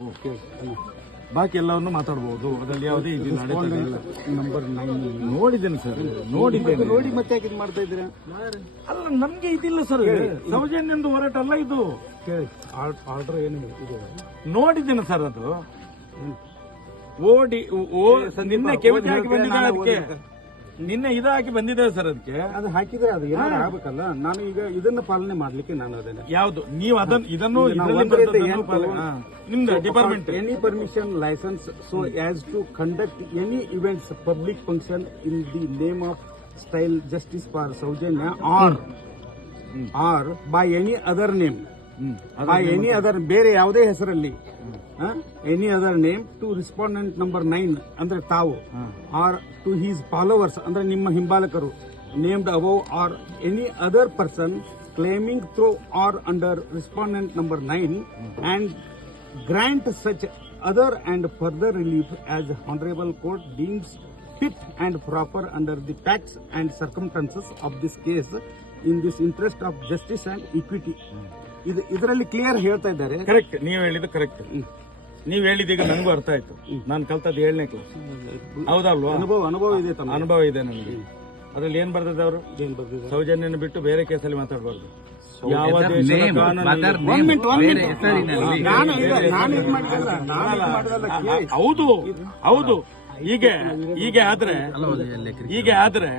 Okay ಬಾಕಿ ಎಲ್ಲವನ್ನು ಮಾತಾಡಬಹುದು ಅದರಲ್ಲಿ ಯಾವುದೇ ಇದು ಇಲ್ಲ. ನಂಬರ್ ನೋಡಿದ್ದೇನೆ ಸರ್ ನೋಡಿದ್ದೇನೆ. ನೋಡಿ ಮತ್ತೆ ಯಾಕೆ ಇದು ಮಾಡ್ತಾ ಇದ್ದೀರಾ? ಅಲ್ಲ ನಮ್ಗೆ ಇದಿಲ್ಲ ಸರ್ ಸೌಜನ್ಯಂದು ಹೋರಾಟ ಅಲ್ಲ ಇದು. ಕೇಳಿ ಆರ್ಡರ್ ಏನು ಇದೆ? ನೋಡಿದ್ದೇನೆ ಸರ್ ಅದು. ಓಡಿ ಓ ನಿನ್ನೆ ಕೆವಿಟಿ ಹಾಕಿ ಬಂದಿದ್ದಾಳೆ ಅದಕ್ಕೆ. ನಿನ್ನೆ ಇದು ಹಾಕಿ ಬಂದಿದೆ ಸರ್ ಅದಕ್ಕೆ ಅದು ಹಾಕಿದ್ರೆ ಅದು ಏನಾದ್ರು ಆಗ್ಬೇಕಲ್ಲ? ನಾನು ಈಗ ಇದನ್ನ ಪಾಲನೆ ಮಾಡ್ಲಿಕ್ಕೆ ನಾನು ಅದನ್ನ. ಯಾವ್ದು? ನೀವು ಅದನ್ನ ಇದನ್ನು. ನಿಮ್ದು department any permission license so as to conduct any events public function in the name of style justice for Soujanya or or by any other name by any other ಬೇರೆ ಯಾವುದೇ ಹೆಸರಲ್ಲಿ. Any other name to respondent number nine ಅಂದ್ರೆ ತಾವು. Or to his followers ಅಂದ್ರೆ ನಿಮ್ಮ ಹಿಂಬಾಲಕರು. Named above or any other person claiming through or under respondent number nine and grant such other and further relief as honourable court deems fit and proper under the facts and circumstances of this case in this interest of justice and equity ಇದು ಇದರಲ್ಲಿ clear ಹೇಳ್ತಾ ಇದ್ದಾರೆ. Correct ನೀವು ಹೇಳಿದ್ದು correct ನೀವು ಹೇಳಿದೀಗ ನನ್ಗೂ ಅರ್ಥ ಆಯ್ತು. ನಾನು ಕಲ್ತದ್ದು ಏಳನೇ ಕ್ಲಾಸ್ ಹೌದಲ್ವಾ? ಅನುಭವ ಅನುಭವ ಇದೆ ಅನುಭವ ಇದೆ ನನಗೆ. ಅದ್ರಲ್ಲಿ ಏನ್ ಬರ್ತದೆ ಅವರು? ಸೌಜನ್ಯನ ಬಿಟ್ಟು ಬೇರೆ ಕೇಸಲ್ಲಿ ಮಾತಾಡಬಾರ್ದು. ಯಾವ ಹೌದು ಹೌದು. ಹೀಗೆ ಹೀಗೆ ಆದ್ರೆ ಹೀಗೆ ಆದ್ರೆ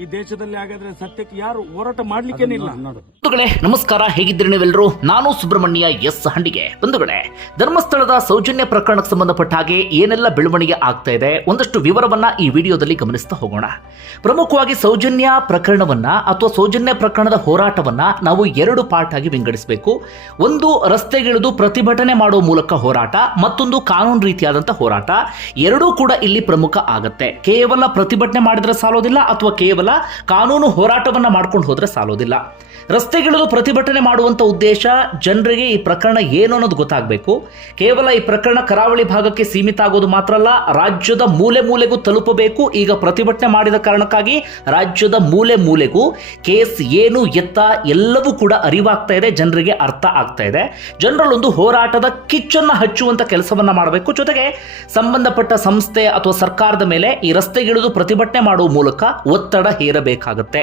ಈ ದೇಶದಲ್ಲಿ ಹಾಗಾದ್ರೆ ಸತ್ಯಕ್ಕೆ ಯಾರು ಹೋರಾಟ ಮಾಡ್ಲಿಕ್ಕೆ ಬಂಧುಗಳೇ ನಮಸ್ಕಾರ. ಹೇಗಿದ್ದೀರಿ ನೀವೆಲ್ಲರೂ? ನಾನು ಸುಬ್ರಹ್ಮಣ್ಯ ಎಸ್ ಹಂಡಿಗೆ. ಬಂಧುಗಳೇ ಧರ್ಮಸ್ಥಳದ ಸೌಜನ್ಯ ಪ್ರಕರಣಕ್ಕೆ ಸಂಬಂಧಪಟ್ಟ ಹಾಗೆ ಏನೆಲ್ಲ ಬೆಳವಣಿಗೆ ಆಗ್ತಾ ಇದೆ ಒಂದಷ್ಟು ವಿವರವನ್ನ ಈ ವಿಡಿಯೋದಲ್ಲಿ ಗಮನಿಸ್ತಾ ಹೋಗೋಣ. ಪ್ರಮುಖವಾಗಿ ಸೌಜನ್ಯ ಪ್ರಕರಣವನ್ನ ಅಥವಾ ಸೌಜನ್ಯ ಪ್ರಕರಣದ ಹೋರಾಟವನ್ನ ನಾವು ಎರಡು ಪಾರ್ಟ್ ಆಗಿ ವಿಂಗಡಿಸಬೇಕು. ಒಂದು ರಸ್ತೆಗಿಳಿದು ಪ್ರತಿಭಟನೆ ಮಾಡುವ ಮೂಲಕ ಹೋರಾಟ ಮತ್ತೊಂದು ಕಾನೂನು ರೀತಿಯಾದಂತಹ ಹೋರಾಟ. ಎರಡೂ ಕೂಡ ಇಲ್ಲಿ ಪ್ರಮುಖ ಆಗತ್ತೆ. ಕೇವಲ ಪ್ರತಿಭಟನೆ ಮಾಡಿದ್ರೆ ಸಾಲೋದಿಲ್ಲ ಅಥವಾ ಕೇವಲ ಕಾನೂನು ಹೋರಾಟವನ್ನು ಮಾಡ್ಕೊಂಡು ಹೋದರೆ ಸಾಲೋದಿಲ್ಲ. ರಸ್ತೆಗಿಳಿದು ಪ್ರತಿಭಟನೆ ಮಾಡುವಂಥ ಉದ್ದೇಶ ಜನರಿಗೆ ಈ ಪ್ರಕರಣ ಏನು ಅನ್ನೋದು ಗೊತ್ತಾಗಬೇಕು. ಕೇವಲ ಈ ಪ್ರಕರಣ ಕರಾವಳಿ ಭಾಗಕ್ಕೆ ಸೀಮಿತ ಆಗೋದು ಮಾತ್ರ ಅಲ್ಲ, ರಾಜ್ಯದ ಮೂಲೆ ಮೂಲೆಗೂ ತಲುಪಬೇಕು. ಈಗ ಪ್ರತಿಭಟನೆ ಮಾಡಿದ ಕಾರಣಕ್ಕಾಗಿ ರಾಜ್ಯದ ಮೂಲೆ ಮೂಲೆಗೂ ಕೇಸ್ ಏನು ಎತ್ತ ಎಲ್ಲವೂ ಕೂಡ ಅರಿವಾಗ್ತಾ ಇದೆ, ಜನರಿಗೆ ಅರ್ಥ ಆಗ್ತಾ ಇದೆ. ಜನರಲ್ಲೊಂದು ಹೋರಾಟದ ಕಿಚ್ಚನ್ನ ಹಚ್ಚುವಂತ ಕೆಲಸವನ್ನು ಮಾಡಬೇಕು. ಜೊತೆಗೆ ಸಂಬಂಧಪಟ್ಟ ಸಂಸ್ಥೆ ಅಥವಾ ಸರ್ಕಾರದ ಮೇಲೆ ಈ ರಸ್ತೆಗಿಳಿದು ಪ್ರತಿಭಟನೆ ಮಾಡುವ ಮೂಲಕ ಒತ್ತಡ ಹೇರಬೇಕಾಗುತ್ತೆ.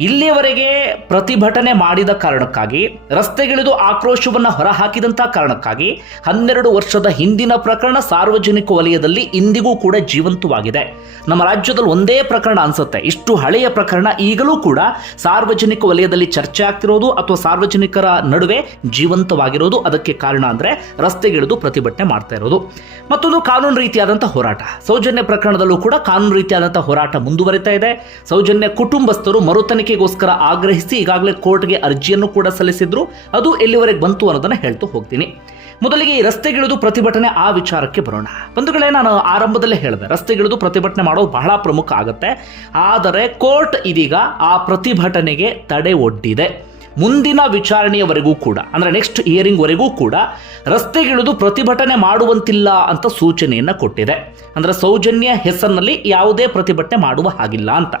ಇಲ್ಲಿಯವರೆಗೆ ಪ್ರತಿಭಟನೆ ಮಾಡಿದ ಕಾರಣಕ್ಕಾಗಿ, ರಸ್ತೆಗಿಳಿದು ಆಕ್ರೋಶವನ್ನು ಹೊರಹಾಕಿದಂತಹ ಕಾರಣಕ್ಕಾಗಿ ಹನ್ನೆರಡು ವರ್ಷದ ಹಿಂದಿನ ಪ್ರಕರಣ ಸಾರ್ವಜನಿಕ ವಲಯದಲ್ಲಿ ಇಂದಿಗೂ ಕೂಡ ಜೀವಂತವಾಗಿದೆ. ನಮ್ಮ ರಾಜ್ಯದಲ್ಲಿ ಒಂದೇ ಪ್ರಕರಣ ಅನಿಸುತ್ತೆ. ಇಷ್ಟು ಹಳೆಯ ಪ್ರಕರಣ ಈಗಲೂ ಕೂಡ ಸಾರ್ವಜನಿಕ ವಲಯದಲ್ಲಿ ಚರ್ಚೆ ಆಗ್ತಿರೋದು ಅಥವಾ ಸಾರ್ವಜನಿಕರ ನಡುವೆ ಜೀವಂತವಾಗಿರೋದು ಅದಕ್ಕೆ ಕಾರಣ ಅಂದರೆ ರಸ್ತೆಗಿಳಿದು ಪ್ರತಿಭಟನೆ ಮಾಡ್ತಾ ಇರೋದು. ಮತ್ತೊಂದು ಕಾನೂನು ರೀತಿಯಾದಂಥ ಹೋರಾಟ. ಸೌಜನ್ಯ ಪ್ರಕರಣದಲ್ಲೂ ಕೂಡ ಕಾನೂನು ರೀತಿಯಾದಂಥ ಹೋರಾಟ ಮುಂದುವರಿತಾ ಇದೆ. ಸೌಜನ್ಯ ಕುಟುಂಬಸ್ಥರು ಮರುತನಿಖೆಗೋಸ್ಕರ ಆಗ್ರಹಿಸಿ ಈಗಾಗಲೇ ಕೋರ್ಟ್ಗೆ ಅರ್ಜಿಯನ್ನು ಕೂಡ ಸಲ್ಲಿಸಿದ್ರು. ಅದು ಎಲ್ಲಿವರೆಗೆ ಬಂತು ಅನ್ನೋದನ್ನ ಹೇಳ್ತು ಹೋಗ್ತೀನಿ. ಮೊದಲಿಗೆ ಈ ರಸ್ತೆಗಿಳಿದು ಪ್ರತಿಭಟನೆ ಆ ವಿಚಾರಕ್ಕೆ ಬರೋಣ. ಬಂಧುಗಳೇ, ನಾನು ಆರಂಭದಲ್ಲೇ ಹೇಳಿದೆ ರಸ್ತೆಗಿಳಿದು ಪ್ರತಿಭಟನೆ ಮಾಡೋದು ಬಹಳ ಪ್ರಮುಖ ಆಗುತ್ತೆ. ಆದರೆ ಕೋರ್ಟ್ ಇದೀಗ ಆ ಪ್ರತಿಭಟನೆಗೆ ತಡೆ ಒಡ್ಡಿದೆ. ಮುಂದಿನ ವಿಚಾರಣೆಯವರೆಗೂ ಕೂಡ, ಅಂದರೆ ನೆಕ್ಸ್ಟ್ ವರೆಗೂ ಕೂಡ ರಸ್ತೆಗಿಳಿದು ಪ್ರತಿಭಟನೆ ಮಾಡುವಂತಿಲ್ಲ ಅಂತ ಸೂಚನೆಯನ್ನು ಕೊಟ್ಟಿದೆ. ಅಂದರೆ ಸೌಜನ್ಯ ಹೆಸರಿನಲ್ಲಿ ಯಾವುದೇ ಪ್ರತಿಭಟನೆ ಮಾಡುವ ಹಾಗಿಲ್ಲ ಅಂತ.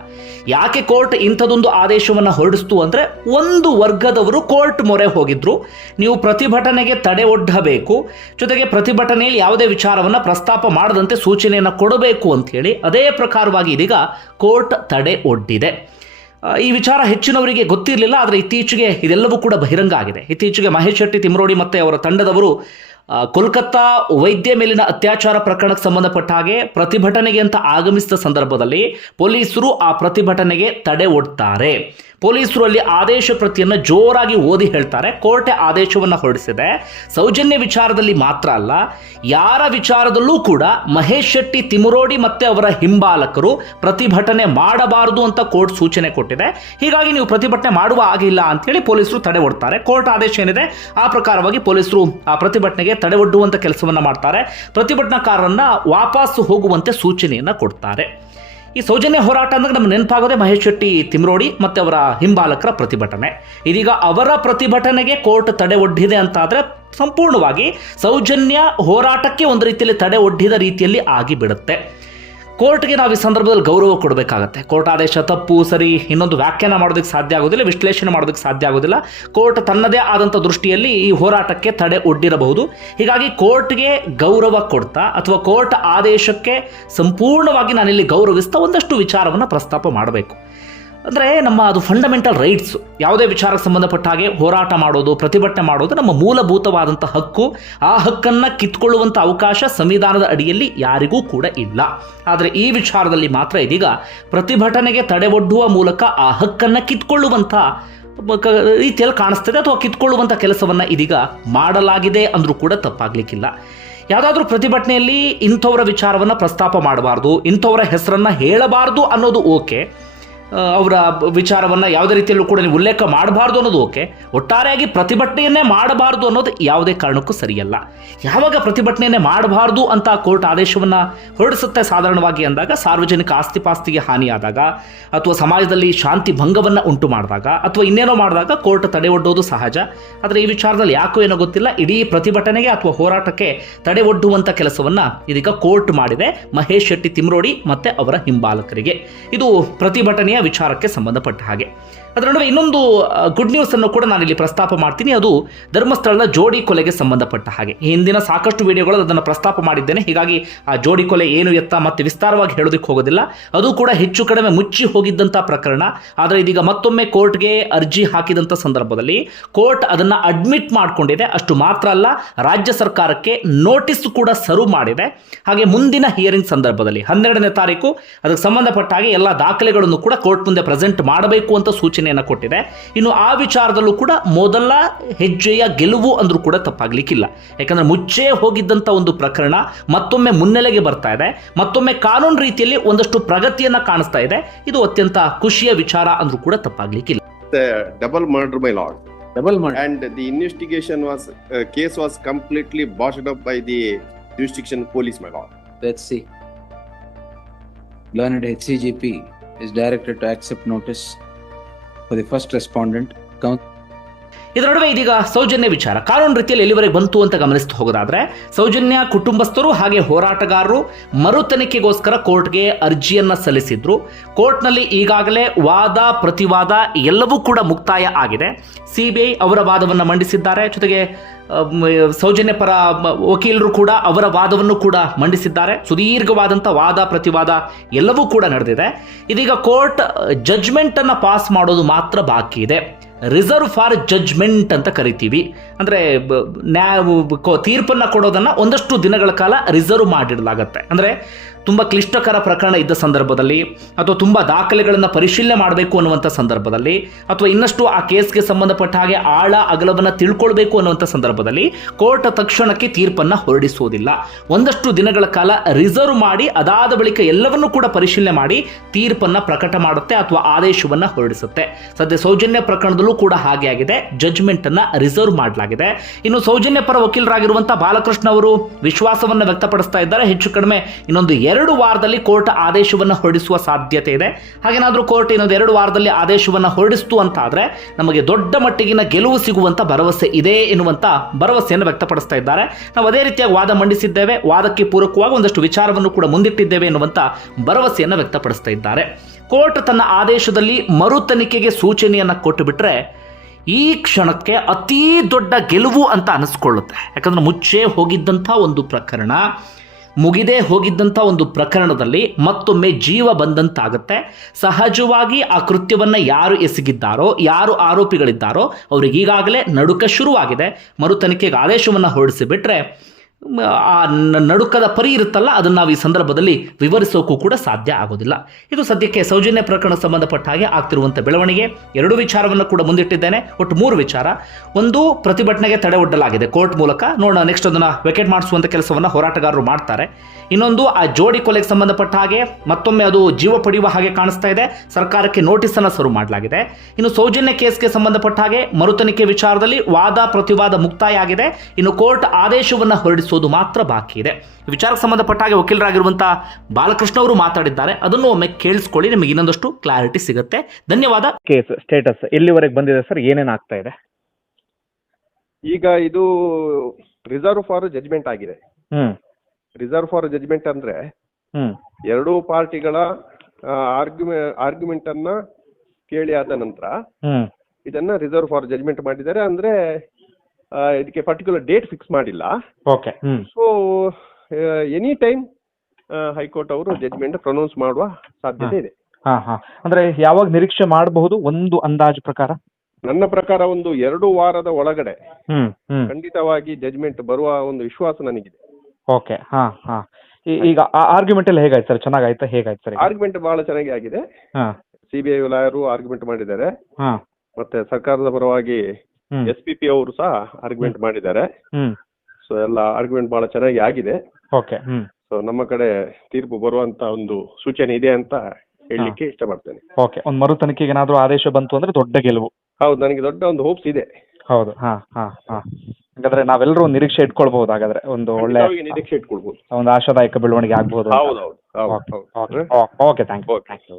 ಯಾಕೆ ಕೋರ್ಟ್ ಇಂಥದೊಂದು ಆದೇಶವನ್ನು ಹೊರಡಿಸ್ತು ಅಂದರೆ ಒಂದು ವರ್ಗದವರು ಕೋರ್ಟ್ ಮೊರೆ ಹೋಗಿದ್ರು. ನೀವು ಪ್ರತಿಭಟನೆಗೆ ತಡೆ ಒಡ್ಡಬೇಕು. ಜೊತೆಗೆ ಪ್ರತಿಭಟನೆಯಲ್ಲಿ ಯಾವುದೇ ವಿಚಾರವನ್ನು ಪ್ರಸ್ತಾಪ ಮಾಡದಂತೆ ಸೂಚನೆಯನ್ನು ಕೊಡಬೇಕು ಅಂತ ಹೇಳಿ ಅದೇ ಪ್ರಕಾರವಾಗಿ ಇದೀಗ ಕೋರ್ಟ್ ತಡೆ ಒಡ್ಡಿದೆ. ಈ ವಿಚಾರ ಹೆಚ್ಚಿನವರಿಗೆ ಗೊತ್ತಿರಲಿಲ್ಲ, ಆದರೆ ಇತ್ತೀಚೆಗೆ ಇದೆಲ್ಲವೂ ಕೂಡ ಬಹಿರಂಗ ಆಗಿದೆ. ಇತ್ತೀಚೆಗೆ ಮಹೇಶ್ ಶೆಟ್ಟಿ ತಿಮ್ರೋಡಿ ಮತ್ತು ಅವರ ತಂಡದವರು ಕೋಲ್ಕತ್ತಾ ವೈದ್ಯ ಮೇಲಿನ ಅತ್ಯಾಚಾರ ಪ್ರಕರಣಕ್ಕೆ ಸಂಬಂಧಪಟ್ಟ ಹಾಗೆ ಪ್ರತಿಭಟನೆಗೆ ಅಂತ ಆಗಮಿಸಿದ ಸಂದರ್ಭದಲ್ಲಿ ಪೊಲೀಸರು ಆ ಪ್ರತಿಭಟನೆಗೆ ತಡೆ ಒಡ್ತಾರೆ. ಪೊಲೀಸರು ಅಲ್ಲಿ ಆದೇಶ ಪ್ರತಿಯನ್ನು ಜೋರಾಗಿ ಓದಿ ಹೇಳ್ತಾರೆ. ಕೋರ್ಟೆ ಆದೇಶವನ್ನು ಹೊರಡಿಸಿದೆ. ಸೌಜನ್ಯ ವಿಚಾರದಲ್ಲಿ ಮಾತ್ರ ಅಲ್ಲ, ಯಾರ ವಿಚಾರದಲ್ಲೂ ಕೂಡ ಮಹೇಶ್ ಶೆಟ್ಟಿ, ತಿಮುರೋಡಿ ಮತ್ತೆ ಅವರ ಹಿಂಬಾಲಕರು ಪ್ರತಿಭಟನೆ ಮಾಡಬಾರದು ಅಂತ ಕೋರ್ಟ್ ಸೂಚನೆ ಕೊಟ್ಟಿದೆ. ಹೀಗಾಗಿ ನೀವು ಪ್ರತಿಭಟನೆ ಮಾಡುವ ಆಗಿಲ್ಲ ಅಂತೇಳಿ ಪೊಲೀಸರು ತಡೆ ಒಡ್ತಾರೆ. ಕೋರ್ಟ್ ಆದೇಶ ಏನಿದೆ, ಆ ಪ್ರಕಾರವಾಗಿ ಪೊಲೀಸರು ಆ ಪ್ರತಿಭಟನೆಗೆ ತಡೆ ಒಡ್ಡುವಂಥ ಕೆಲಸವನ್ನು ಮಾಡ್ತಾರೆ. ಪ್ರತಿಭಟನಾಕಾರರನ್ನ ವಾಪಸ್ ಹೋಗುವಂತೆ ಸೂಚನೆಯನ್ನು ಕೊಡ್ತಾರೆ. ಈ ಸೌಜನ್ಯ ಹೋರಾಟ ಅಂದ್ರೆ ನಮ್ಗೆ ನೆನಪಾಗೋದೇ ಮಹೇಶ್ ಶೆಟ್ಟಿ ತಿಮ್ರೋಡಿ ಮತ್ತೆ ಅವರ ಹಿಂಬಾಲಕರ ಪ್ರತಿಭಟನೆ. ಇದೀಗ ಅವರ ಪ್ರತಿಭಟನೆಗೆ ಕೋರ್ಟ್ ತಡೆ ಒಡ್ಡಿದೆ ಅಂತ ಆದ್ರೆ ಸಂಪೂರ್ಣವಾಗಿ ಸೌಜನ್ಯ ಹೋರಾಟಕ್ಕೆ ಒಂದು ರೀತಿಯಲ್ಲಿ ತಡೆ ಒಡ್ಡಿದ ರೀತಿಯಲ್ಲಿ ಆಗಿಬಿಡುತ್ತೆ. ಕೋರ್ಟ್ಗೆ ನಾವು ಈ ಸಂದರ್ಭದಲ್ಲಿ ಗೌರವ ಕೊಡಬೇಕಾಗತ್ತೆ. ಕೋರ್ಟ್ ಆದೇಶ ತಪ್ಪು, ಸರಿ, ಇನ್ನೊಂದು ವ್ಯಾಖ್ಯಾನ ಮಾಡೋದಕ್ಕೆ ಸಾಧ್ಯ ಆಗೋದಿಲ್ಲ, ವಿಶ್ಲೇಷಣೆ ಮಾಡೋದಕ್ಕೆ ಸಾಧ್ಯ ಆಗೋದಿಲ್ಲ. ಕೋರ್ಟ್ ತನ್ನದೇ ಆದಂಥ ದೃಷ್ಟಿಯಲ್ಲಿ ಈ ಹೋರಾಟಕ್ಕೆ ತಡೆ ಒಡ್ಡಿರಬಹುದು. ಹೀಗಾಗಿ ಕೋರ್ಟ್ಗೆ ಗೌರವ ಕೊಡ್ತಾ, ಅಥವಾ ಕೋರ್ಟ್ ಆದೇಶಕ್ಕೆ ಸಂಪೂರ್ಣವಾಗಿ ನಾನಿಲ್ಲಿ ಗೌರವಿಸ್ತಾ ಒಂದಷ್ಟು ವಿಚಾರವನ್ನು ಪ್ರಸ್ತಾಪ ಮಾಡಬೇಕು. ಅಂದರೆ ನಮ್ಮ ಅದು ಫಂಡಮೆಂಟಲ್ ರೈಟ್ಸ್ ಯಾವುದೇ ವಿಚಾರಕ್ಕೆ ಸಂಬಂಧಪಟ್ಟ ಹಾಗೆ ಹೋರಾಟ ಮಾಡೋದು, ಪ್ರತಿಭಟನೆ ಮಾಡೋದು ನಮ್ಮ ಮೂಲಭೂತವಾದಂಥ ಹಕ್ಕು. ಆ ಹಕ್ಕನ್ನು ಕಿತ್ಕೊಳ್ಳುವಂಥ ಅವಕಾಶ ಸಂವಿಧಾನದ ಅಡಿಯಲ್ಲಿ ಯಾರಿಗೂ ಕೂಡ ಇಲ್ಲ. ಆದರೆ ಈ ವಿಚಾರದಲ್ಲಿ ಮಾತ್ರ ಇದೀಗ ಪ್ರತಿಭಟನೆಗೆ ತಡೆ ಒಡ್ಡುವ ಮೂಲಕ ಆ ಹಕ್ಕನ್ನು ಕಿತ್ಕೊಳ್ಳುವಂಥ ರೀತಿಯಲ್ಲಿ ಕಾಣಿಸ್ತದೆ ಅಥವಾ ಕಿತ್ಕೊಳ್ಳುವಂಥ ಕೆಲಸವನ್ನು ಇದೀಗ ಮಾಡಲಾಗಿದೆ ಅಂದರೂ ಕೂಡ ತಪ್ಪಾಗಲಿಕ್ಕಿಲ್ಲ. ಯಾವುದಾದ್ರೂ ಪ್ರತಿಭಟನೆಯಲ್ಲಿ ಇಂಥವರ ವಿಚಾರವನ್ನು ಪ್ರಸ್ತಾಪ ಮಾಡಬಾರ್ದು, ಇಂಥವರ ಹೆಸರನ್ನು ಹೇಳಬಾರ್ದು ಅನ್ನೋದು ಓಕೆ. ಅವರ ವಿಚಾರವನ್ನು ಯಾವುದೇ ರೀತಿಯಲ್ಲೂ ಕೂಡ ನೀವು ಉಲ್ಲೇಖ ಮಾಡಬಾರ್ದು ಅನ್ನೋದು ಓಕೆ. ಒಟ್ಟಾರೆಯಾಗಿ ಪ್ರತಿಭಟನೆಯನ್ನೇ ಮಾಡಬಾರ್ದು ಅನ್ನೋದು ಯಾವುದೇ ಕಾರಣಕ್ಕೂ ಸರಿಯಲ್ಲ. ಯಾವಾಗ ಪ್ರತಿಭಟನೆಯನ್ನೇ ಮಾಡಬಾರ್ದು ಅಂತ ಕೋರ್ಟ್ ಆದೇಶವನ್ನು ಹೊರಡಿಸುತ್ತೆ ಸಾಧಾರಣವಾಗಿ ಅಂದಾಗ, ಸಾರ್ವಜನಿಕ ಆಸ್ತಿಪಾಸ್ತಿಗೆ ಹಾನಿಯಾದಾಗ, ಅಥವಾ ಸಮಾಜದಲ್ಲಿ ಶಾಂತಿ ಭಂಗವನ್ನು ಉಂಟು ಮಾಡಿದಾಗ, ಅಥವಾ ಇನ್ನೇನೋ ಮಾಡಿದಾಗ ಕೋರ್ಟ್ ತಡೆ ಒಡ್ಡೋದು ಸಹಜ. ಆದರೆ ಈ ವಿಚಾರದಲ್ಲಿ ಯಾಕೋ ಏನೋ ಗೊತ್ತಿಲ್ಲ, ಇಡೀ ಪ್ರತಿಭಟನೆಗೆ ಅಥವಾ ಹೋರಾಟಕ್ಕೆ ತಡೆ ಒಡ್ಡುವಂಥ ಕೆಲಸವನ್ನು ಇದೀಗ ಕೋರ್ಟ್ ಮಾಡಿದೆ ಮಹೇಶ್ ಶೆಟ್ಟಿ ತಿಮ್ರೋಡಿ ಮತ್ತು ಅವರ ಹಿಂಬಾಲಕರಿಗೆ. ಇದು ಪ್ರತಿಭಟನೆಯ ವಿಚಾರಕ್ಕೆ ಸಂಬಂಧಪಟ್ಟ ಹಾಗೆ. ಅದರ ನಡುವೆ ಇನ್ನೊಂದು ಗುಡ್ ನ್ಯೂಸ್ ಅನ್ನು ಕೂಡ ನಾನು ಇಲ್ಲಿ ಪ್ರಸ್ತಾಪ ಮಾಡ್ತೀನಿ. ಅದು ಧರ್ಮಸ್ಥಳದ ಜೋಡಿ ಕೊಲೆಗೆ ಸಂಬಂಧಪಟ್ಟ ಹಾಗೆ. ಹಿಂದಿನ ಸಾಕಷ್ಟು ವಿಡಿಯೋಗಳು ಅದನ್ನು ಪ್ರಸ್ತಾಪ ಮಾಡಿದ್ದೇನೆ. ಹೀಗಾಗಿ ಆ ಜೋಡಿ ಕೊಲೆ ಏನು ಎತ್ತ ಮತ್ತೆ ವಿಸ್ತಾರವಾಗಿ ಹೇಳೋದಕ್ಕೆ ಹೋಗೋದಿಲ್ಲ. ಅದು ಕೂಡ ಹೆಚ್ಚು ಕಡಿಮೆ ಮುಚ್ಚಿ ಹೋಗಿದ್ದಂಥ ಪ್ರಕರಣ. ಆದರೆ ಇದೀಗ ಮತ್ತೊಮ್ಮೆ ಕೋರ್ಟ್ಗೆ ಅರ್ಜಿ ಹಾಕಿದಂಥ ಸಂದರ್ಭದಲ್ಲಿ ಕೋರ್ಟ್ ಅದನ್ನು ಅಡ್ಮಿಟ್ ಮಾಡಿಕೊಂಡಿದೆ. ಅಷ್ಟು ಮಾತ್ರ ಅಲ್ಲ, ರಾಜ್ಯ ಸರ್ಕಾರಕ್ಕೆ ನೋಟಿಸ್ ಕೂಡ ಸರ್ವ್ ಮಾಡಿದೆ. ಹಾಗೆ ಮುಂದಿನ ಹಿಯರಿಂಗ್ ಸಂದರ್ಭದಲ್ಲಿ ಹನ್ನೆರಡನೇ ತಾರೀಕು ಅದಕ್ಕೆ ಸಂಬಂಧಪಟ್ಟ ಹಾಗೆ ಎಲ್ಲ ದಾಖಲೆಗಳನ್ನು ಕೂಡ ಕೋರ್ಟ್ ಮುಂದೆ ಪ್ರೆಸೆಂಟ್ ಮಾಡಬೇಕು ಅಂತ ಸೂಚನೆಯನ್ನು ಕೊಟ್ಟಿದೆ. ಇನ್ನು ಆ ವಿಚಾರದಲ್ಲೂ ಕೂಡ ಮೊದಲ ಹೆಜ್ಜೆಯ ಗೆಲುವು ಅಂದರೂ ಕೂಡ ತಪ್ಪಾಗ್ಲಿಕ್ಕಿಲ್ಲ. ಯಾಕಂದರೆ ಮುಚ್ಚೇ ಹೋಗಿದ್ದಂಥ ಒಂದು ಪ್ರಕರಣ ಮತ್ತೊಮ್ಮೆ ಮುನ್ನೆಲೆಗೆ ಬರ್ತಾ ಇದೆ. ಮತ್ತೊಮ್ಮೆ ಕಾನೂನು ರೀತಿಯಲ್ಲಿ ಒಂದಷ್ಟು ಪ್ರಗತಿಯನ್ನು ಕಾಣಿಸ್ತಾ ಇದೆ. ಇದು ಅತ್ಯಂತ ಖುಷಿಯ ವಿಚಾರ ಅಂದ್ರೂ ಕೂಡ ತಪ್ಪಾಗ್ಲಿಕ್ಕಿಲ್ಲ. Double double murder, my double murder and And the investigation was, uh, case was completely botched up by the jurisdiction police, my lord. Let's see. Learned HCGP is directed to accept notice for the first respondent. Count ಇದರ ನಡುವೆ ಇದೀಗ ಸೌಜನ್ಯ ವಿಚಾರ. ಕಾನೂನು ರೀತಿಯಲ್ಲಿ ಎಲ್ಲಿವರೆಗೆ ಬಂತು ಅಂತ ಗಮನಿಸ್ತಾ ಹೋಗೋದಾದ್ರೆ, ಸೌಜನ್ಯ ಕುಟುಂಬಸ್ಥರು ಹಾಗೆ ಹೋರಾಟಗಾರರು ಮರು ತನಿಖೆಗೋಸ್ಕರ ಕೋರ್ಟ್ಗೆ ಅರ್ಜಿಯನ್ನ ಸಲ್ಲಿಸಿದ್ರು. ಕೋರ್ಟ್ನಲ್ಲಿ ಈಗಾಗಲೇ ವಾದ, ಪ್ರತಿವಾದ ಎಲ್ಲವೂ ಕೂಡ ಮುಕ್ತಾಯ ಆಗಿದೆ. ಸಿಬಿಐ ಅವರ ವಾದವನ್ನು ಮಂಡಿಸಿದ್ದಾರೆ. ಜೊತೆಗೆ ಸೌಜನ್ಯ ಪರ ವಕೀಲರು ಕೂಡ ಅವರ ವಾದವನ್ನು ಕೂಡ ಮಂಡಿಸಿದ್ದಾರೆ. ಸುದೀರ್ಘವಾದಂಥ ವಾದ, ಪ್ರತಿವಾದ ಎಲ್ಲವೂ ಕೂಡ ನಡೆದಿದೆ. ಇದೀಗ ಕೋರ್ಟ್ ಜಜ್ಮೆಂಟ್ ಅನ್ನ ಪಾಸ್ ಮಾಡೋದು ಮಾತ್ರ ಬಾಕಿ ಇದೆ. ರಿಸರ್ವ್ ಫಾರ್ ಜಜ್ಮೆಂಟ್ ಅಂತ ಕರಿತೀವಿ. ಅಂದರೆ ನ್ಯಾಯ ತೀರ್ಪನ್ನು ಕೊಡೋದನ್ನ ಒಂದಷ್ಟು ದಿನಗಳ ಕಾಲ ರಿಸರ್ವ್ ಮಾಡಿಡಲಾಗತ್ತೆ. ಅಂದರೆ ತುಂಬ ಕ್ಲಿಷ್ಟಕರ ಪ್ರಕರಣ ಇದ್ದ ಸಂದರ್ಭದಲ್ಲಿ ಅಥವಾ ತುಂಬ ದಾಖಲೆಗಳನ್ನು ಪರಿಶೀಲನೆ ಮಾಡಬೇಕು ಅನ್ನುವಂಥ ಸಂದರ್ಭದಲ್ಲಿ ಅಥವಾ ಇನ್ನಷ್ಟು ಆ ಕೇಸ್ಗೆ ಸಂಬಂಧಪಟ್ಟ ಹಾಗೆ ಆಳ ಅಗಲವನ್ನು ತಿಳ್ಕೊಳ್ಬೇಕು ಅನ್ನುವಂಥ ಸಂದರ್ಭದಲ್ಲಿ ಕೋರ್ಟ್ ತಕ್ಷಣಕ್ಕೆ ತೀರ್ಪನ್ನು ಹೊರಡಿಸುವುದಿಲ್ಲ. ಒಂದಷ್ಟು ದಿನಗಳ ಕಾಲ ರಿಸರ್ವ್ ಮಾಡಿ ಅದಾದ ಬಳಿಕ ಎಲ್ಲವನ್ನೂ ಕೂಡ ಪರಿಶೀಲನೆ ಮಾಡಿ ತೀರ್ಪನ್ನು ಪ್ರಕಟ ಮಾಡುತ್ತೆ ಅಥವಾ ಆದೇಶವನ್ನು ಹೊರಡಿಸುತ್ತೆ. ಸದ್ಯ ಸೌಜನ್ಯ ಪ್ರಕರಣದಲ್ಲೂ ಕೂಡ ಹಾಗೆ ಆಗಿದೆ. ಜಡ್ಜ್ಮೆಂಟ್ ಅನ್ನ ರಿಸರ್ವ್ ಮಾಡಲಾಗಿದೆ. ಇನ್ನು ಸೌಜನ್ಯ ಪರ ವಕೀಲರಾಗಿರುವಂತಹ ಬಾಲಕೃಷ್ಣ ಅವರು ವಿಶ್ವಾಸವನ್ನು ವ್ಯಕ್ತಪಡಿಸ್ತಾ ಇದ್ದಾರೆ. ಹೆಚ್ಚು ಕಡಿಮೆ ಇನ್ನೊಂದು ಎರಡು ವಾರದಲ್ಲಿ ಕೋರ್ಟ್ ಆದೇಶವನ್ನು ಹೊರಡಿಸುವ ಸಾಧ್ಯತೆ ಇದೆ. ಹಾಗೇನಾದರೂ ಕೋರ್ಟ್ ಇನ್ನೊಂದು ಎರಡು ವಾರದಲ್ಲಿ ಆದೇಶವನ್ನು ಹೊರಡಿಸ್ತು ಅಂತ ಆದ್ರೆ ನಮಗೆ ದೊಡ್ಡ ಮಟ್ಟಿಗಿನ ಗೆಲುವು ಸಿಗುವಂಥ ಭರವಸೆ ಇದೆ ಎನ್ನುವಂಥ ಭರವಸೆಯನ್ನು ವ್ಯಕ್ತಪಡಿಸ್ತಾ ಇದ್ದಾರೆ. ನಾವು ಅದೇ ರೀತಿಯಾಗಿ ವಾದ ಮಂಡಿಸಿದ್ದೇವೆ. ವಾದಕ್ಕೆ ಪೂರಕವಾಗಿ ಒಂದಷ್ಟು ವಿಚಾರವನ್ನು ಕೂಡ ಮುಂದಿಟ್ಟಿದ್ದೇವೆ ಎನ್ನುವಂಥ ಭರವಸೆಯನ್ನು ವ್ಯಕ್ತಪಡಿಸ್ತಾ ಇದ್ದಾರೆ. ಕೋರ್ಟ್ ತನ್ನ ಆದೇಶದಲ್ಲಿ ಮರು ತನಿಖೆಗೆ ಸೂಚನೆಯನ್ನು ಕೊಟ್ಟು ಬಿಟ್ರೆ ಈ ಕ್ಷಣಕ್ಕೆ ಅತೀ ದೊಡ್ಡ ಗೆಲುವು ಅಂತ ಅನಿಸ್ಕೊಳ್ಳುತ್ತೆ. ಯಾಕಂದ್ರೆ ಮುಚ್ಚೇ ಹೋಗಿದ್ದಂಥ ಒಂದು ಪ್ರಕರಣ. ಮುಗಿದೇ ಹೋಗಿದ್ದಂಥ ಒಂದು ಪ್ರಕರಣದಲ್ಲಿ ಮತ್ತೊಮ್ಮೆ ಜೀವ ಬಂದಂತಾಗುತ್ತೆ. ಸಹಜವಾಗಿ ಆ ಕೃತ್ಯವನ್ನು ಯಾರು ಎಸಗಿದ್ದಾರೋ, ಯಾರು ಆರೋಪಿಗಳಿದ್ದಾರೋ, ಅವ್ರಿಗೆ ಈಗಾಗಲೇ ನಡುಕ ಶುರುವಾಗಿದೆ. ಮರು ತನಿಖೆಗೆ ಆದೇಶವನ್ನು ಹೊರಡಿಸಿಬಿಟ್ರೆ ಆ ನಡುಕದ ಪರಿ ಇರುತ್ತಲ್ಲ, ಅದನ್ನು ನಾವು ಈ ಸಂದರ್ಭದಲ್ಲಿ ವಿವರಿಸೋಕ್ಕೂ ಕೂಡ ಸಾಧ್ಯ ಆಗೋದಿಲ್ಲ. ಇದು ಸದ್ಯಕ್ಕೆ ಸೌಜನ್ಯ ಪ್ರಕರಣ ಸಂಬಂಧಪಟ್ಟ ಹಾಗೆ ಆಗ್ತಿರುವಂಥ ಬೆಳವಣಿಗೆ. ಎರಡು ವಿಚಾರವನ್ನು ಕೂಡ ಮುಂದಿಟ್ಟಿದ್ದೇನೆ, ಒಟ್ಟು ಮೂರು ವಿಚಾರ. ಒಂದು, ಪ್ರತಿಭಟನೆಗೆ ತಡೆ ಒಡ್ಡಲಾಗಿದೆ. ಕೋರ್ಟ್ ಮೂಲಕ ನೋಡೋಣ, ನೆಕ್ಸ್ಟ್ ಅದನ್ನು ವೆಕೆಟ್ ಮಾಡಿಸುವಂಥ ಕೆಲಸವನ್ನು ಹೋರಾಟಗಾರರು ಮಾಡ್ತಾರೆ. ಇನ್ನೊಂದು, ಆ ಜೋಡಿ ಕೊಲೆಗೆ ಸಂಬಂಧಪಟ್ಟ ಹಾಗೆ ಮತ್ತೊಮ್ಮೆ ಅದು ಜೀವ ಪಡೆಯುವ ಹಾಗೆ ಕಾಣಿಸ್ತಾ ಇದೆ. ಸರ್ಕಾರಕ್ಕೆ ನೋಟಿಸನ್ನು ಶುರು ಮಾಡಲಾಗಿದೆ. ಇನ್ನು ಸೌಜನ್ಯ ಕೇಸ್ಗೆ ಸಂಬಂಧಪಟ್ಟ ಹಾಗೆ ಮರುತನಿಕೆ ವಿಚಾರದಲ್ಲಿ ವಾದ, ಪ್ರತಿವಾದ ಮುಕ್ತಾಯ ಆಗಿದೆ. ಇನ್ನು ಕೋರ್ಟ್ ಆದೇಶವನ್ನು ಹೊರಡಿಸುವುದು ಮಾತ್ರ ಬಾಕಿ ಇದೆ. ವಿಚಾರಕ್ಕೆ ಸಂಬಂಧಪಟ್ಟ ಹಾಗೆ ವಕೀಲರಾಗಿರುವಂತಹ ಬಾಲಕೃಷ್ಣ ಅವರು ಮಾತಾಡಿದ್ದಾರೆ. ಅದನ್ನು ಒಮ್ಮೆ ಕೇಳಿಸ್ಕೊಳ್ಳಿ. ನಿಮಗೆ ಇನ್ನೊಂದಷ್ಟು ಕ್ಲಾರಿಟಿ ಸಿಗುತ್ತೆ. ಧನ್ಯವಾದ. ಕೇಸ್ ಸ್ಟೇಟಸ್ ಎಲ್ಲಿವರೆಗೆ ಬಂದಿದೆ ಸರ್? ಏನೇನ್ ಆಗ್ತಾ ಇದೆ? ಈಗ ಇದು ರಿಸರ್ವ್ ಫಾರ್ ಜಜ್ಮೆಂಟ್ ಆಗಿದೆ. ಹ್ಮ್. ರಿಸರ್ವ್ ಫಾರ್ ಜಜ್ಮೆಂಟ್ ಅಂದ್ರೆ ಹ್ಮ್. ಎರಡೂ ಪಾರ್ಟಿಗಳ ಆರ್ಗ್ಯುಮೆ ಆರ್ಗ್ಯುಮೆಂಟ್ ಅನ್ನ ಕೇಳಿ ಆದ ನಂತರ ಹ್ಮ್. ಇದನ್ನ ರಿಸರ್ವ್ ಫಾರ್ ಜಜ್ಮೆಂಟ್ ಮಾಡಿದ್ದಾರೆ. ಅಂದ್ರೆ ಇದಕ್ಕೆ ಪರ್ಟಿಕ್ಯುಲರ್ ಡೇಟ್ ಫಿಕ್ಸ್ ಮಾಡಿಲ್ಲ. Okay so any time high court ಅವರು ಜಡ್ಜ್ಮೆಂಟ್ ಪ್ರೊನೌನ್ಸ್ ಮಾಡುವ ಸಾಧ್ಯತೆ ಇದೆ. ಹಾ ಹಾ. ಅಂದ್ರೆ ಯಾವಾಗ ನಿರೀಕ್ಷೆ ಮಾಡಬಹುದು? ಒಂದು ಅಂದಾಜು ಪ್ರಕಾರ? ನನ್ನ ಪ್ರಕಾರ ಒಂದು ಎರಡು ವಾರದ ಒಳಗಡೆ ಹ್ಮ್ ಹ್ಮ್. ಖಂಡಿತವಾಗಿ ಜಡ್ಜ್ಮೆಂಟ್ ಬರುವ ಒಂದು ವಿಶ್ವಾಸ ನನಗಿದೆ. ಓಕೆ ಹಾ ಹಾ. ಈ- ಈಗ ಆರ್ಗ್ಯುಮೆಂಟ್ ಎಲ್ಲ ಹೇಗಾಯ್ತು ಸರ್ ಚೆನ್ನಾಗಾಯ್ತಾ? ಹೇಗಾಯ್ತು ಸರ್ ಆರ್ಗ್ಯುಮೆಂಟ್ ಬಹಳ ಚೆನ್ನಾಗಿ ಆಗಿದೆ. ಹಾ. ಸಿಬಿಐ ಲಾಯರು ಆರ್ಗ್ಯುಮೆಂಟ್ ಮಾಡಿದ್ದಾರೆ. ಹಾ. ಮತ್ತೆ ಸರ್ಕಾರದ ಪರವಾಗಿ ಎಸ್ ಪಿ ಪಿ ಅವರು ಸಹ ಆರ್ಗ್ಯುಮೆಂಟ್ ಮಾಡಿದ್ದಾರೆ. ಸೊ ಎಲ್ಲ ಆರ್ಗ್ಯುಮೆಂಟ್ ಬಹಳ ಚೆನ್ನಾಗಿ ಆಗಿದೆ. ಓಕೆ ಸೊ ನಮ್ಮ ಕಡೆ ತೀರ್ಪು ಬರುವಂತ ಒಂದು ಸೂಚನೆ ಇದೆ ಅಂತ ಹೇಳಲಿಕ್ಕೆ ಇಷ್ಟಪಡ್ತೇನೆ. ಓಕೆ ಒಂದು ಮರು ತನಿಖೆಗೆ ಏನಾದರೂ ಆದೇಶ ಬಂತು ಅಂದ್ರೆ ದೊಡ್ಡ ಗೆಲುವು. ಹೌದು ನನಗೆ ದೊಡ್ಡ ಒಂದು ಹೋಪ್ಸ್ ಇದೆ. ಹೌದು ಹಾ ಹಾ ಹಾ. ಹಾಗಾದ್ರೆ ನಾವೆಲ್ಲರೂ ನಿರೀಕ್ಷೆ ಇಟ್ಕೊಳ್ಬಹುದು ಹಾಗಾದ್ರೆ ಒಂದು ಒಳ್ಳೆ ನಿರೀಕ್ಷೆ ಇಟ್ಕೊಳ್ಬೋದು ಒಂದು ಆಶಾದಾಯಕ ಬೆಳವಣಿಗೆ ಆಗ್ಬಹುದು ಹೌದು ಹೌದು. ಹೌದು okay thank okay thank you